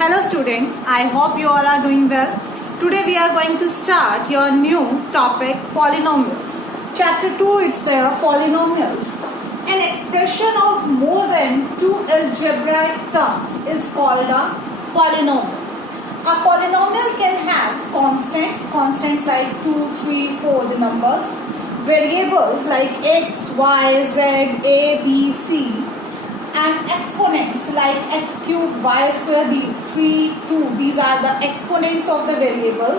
Hello students, I hope you all are doing well. Today we are going to start your new topic polynomials. Chapter 2 is there, polynomials. An expression of more than two algebraic terms is called a polynomial. A polynomial can have constants like 2, 3, 4 the numbers, variables like x, y, z, a, b, c, and exponents like x cubed, y square, these 3, 2, these are the exponents of the variable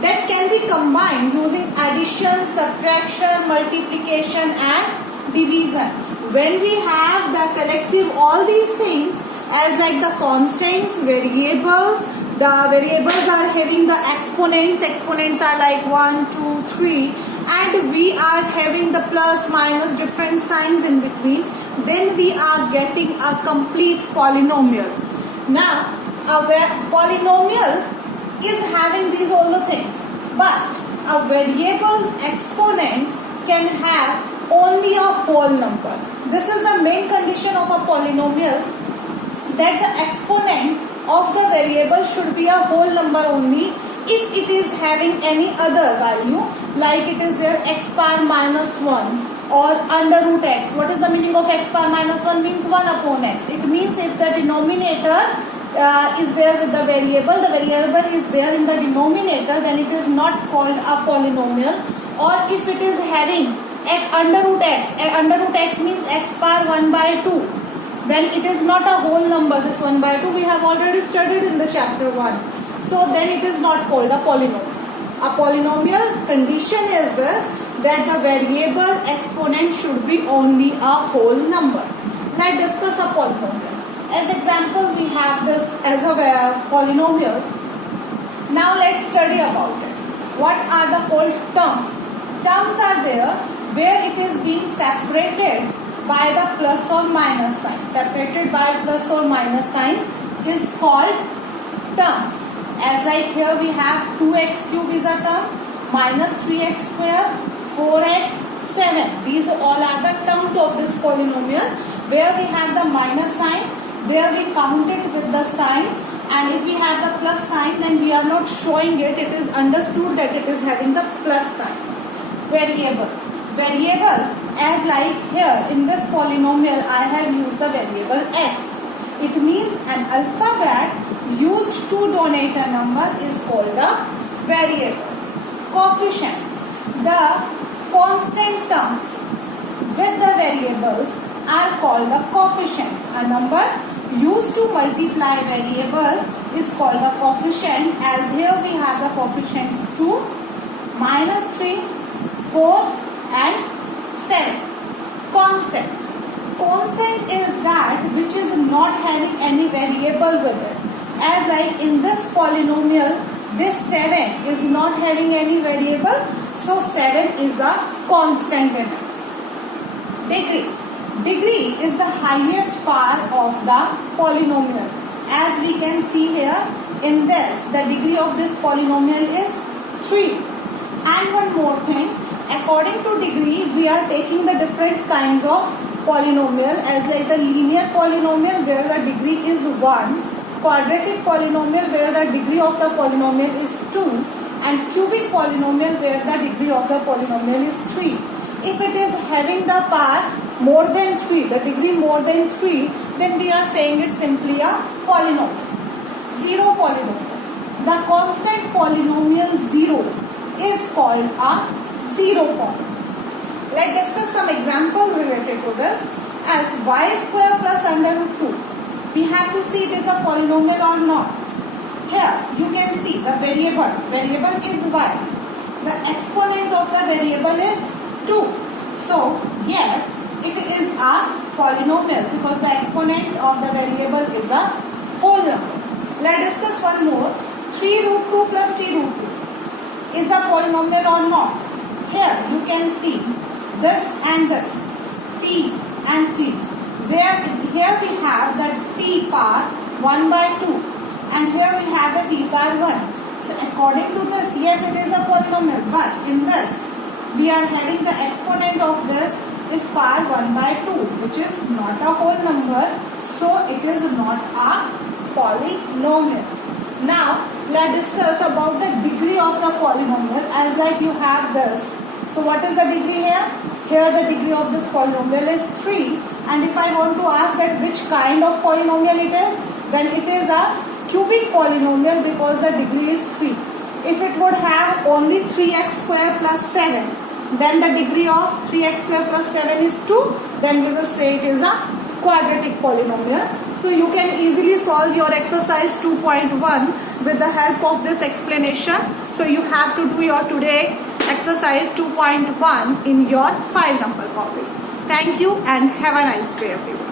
that can be combined using addition, subtraction, multiplication and division. When we have the collective all these things as like the constants, variables, the variables are having the exponents are like 1, 2, 3 and we are having the plus, minus, different signs in between, then we are getting a complete polynomial. Now, a polynomial is having these all the things, but a variable's exponents can have only a whole number. This is the main condition of a polynomial, that the exponent of the variable should be a whole number only. If it is having any other value, like it is there x power minus 1 or under root x. What is the meaning of x power minus 1? Means 1 upon x. It means if the denominator is there with the variable is there in the denominator, then it is not called a polynomial. Or if it is having under root x means x power 1 by 2, then it is not a whole number, this 1 by 2 we have already studied in the chapter 1. So then it is not called a polynomial. A polynomial condition is this, that the variable exponent should be only a whole number. Let's discuss a polynomial. As example, we have this as a polynomial. Now let's study about it. What are the called terms? Terms are there where it is being separated by the plus or minus sign. Separated by plus or minus signs is called terms. As like here we have 2x cube is a term, minus 3x square, 4x, 7. These all are the terms of this polynomial. Where we have the minus sign, there we count it with the sign, and if we have the plus sign, then we are not showing it. It is understood that it is having the plus sign. Variable, as like here in this polynomial I have used the variable x. It means an alphabet used to denote a number is called a variable. Coefficient, the constant terms with the variables are called the coefficients. A number used to multiply variable is called a coefficient, as here we have the coefficients 2, minus 3, 4 and 7. Constants. Constant is that which is not having any variable with it. As like in this polynomial, this 7 is not having any variable, so 7 is a constant in it. Degree is the highest power of the polynomial. As we can see here in this, the degree of this polynomial is 3. And one more thing, according to degree, we are taking the different kinds of polynomial, as like the linear polynomial where the degree is 1, quadratic polynomial where the degree of the polynomial is 2, and cubic polynomial where the degree of the polynomial is 3. If it is having the power more than 3, the degree more than 3, then we are saying it simply a polynomial. Zero polynomial. The constant polynomial 0 is called a zero polynomial. Let's discuss some examples related to this. As y square plus under root 2. We have to see it is a polynomial or not. Here you can see the variable is y. The exponent of the variable is 2. So yes, it is a polynomial because the exponent of the variable is a whole number. Let's discuss one more. 3 root 2 plus t root 2 is a polynomial or not. Here you can see this and this, t and t, where here we have the t power 1 by 2 and here we have the t power 1. So according to this, yes, it is a polynomial, but in this we are having the exponent of this is power 1 by 2, which is not a whole number, so it is not a polynomial. Now let's discuss about the degree of the polynomial. As like you have this. So what is the degree here? Here the degree of this polynomial is 3. And if I want to ask that which kind of polynomial it is, then it is a cubic polynomial because the degree is 3. If it would have only 3x square plus 7, then the degree of 3x square plus 7 is 2. Then we will say it is a quadratic polynomial. So you can easily solve your exercise 2.1 with the help of this explanation. So you have to do your today exercise 2.1 in your 5 number copies. Thank you and have a nice day everyone.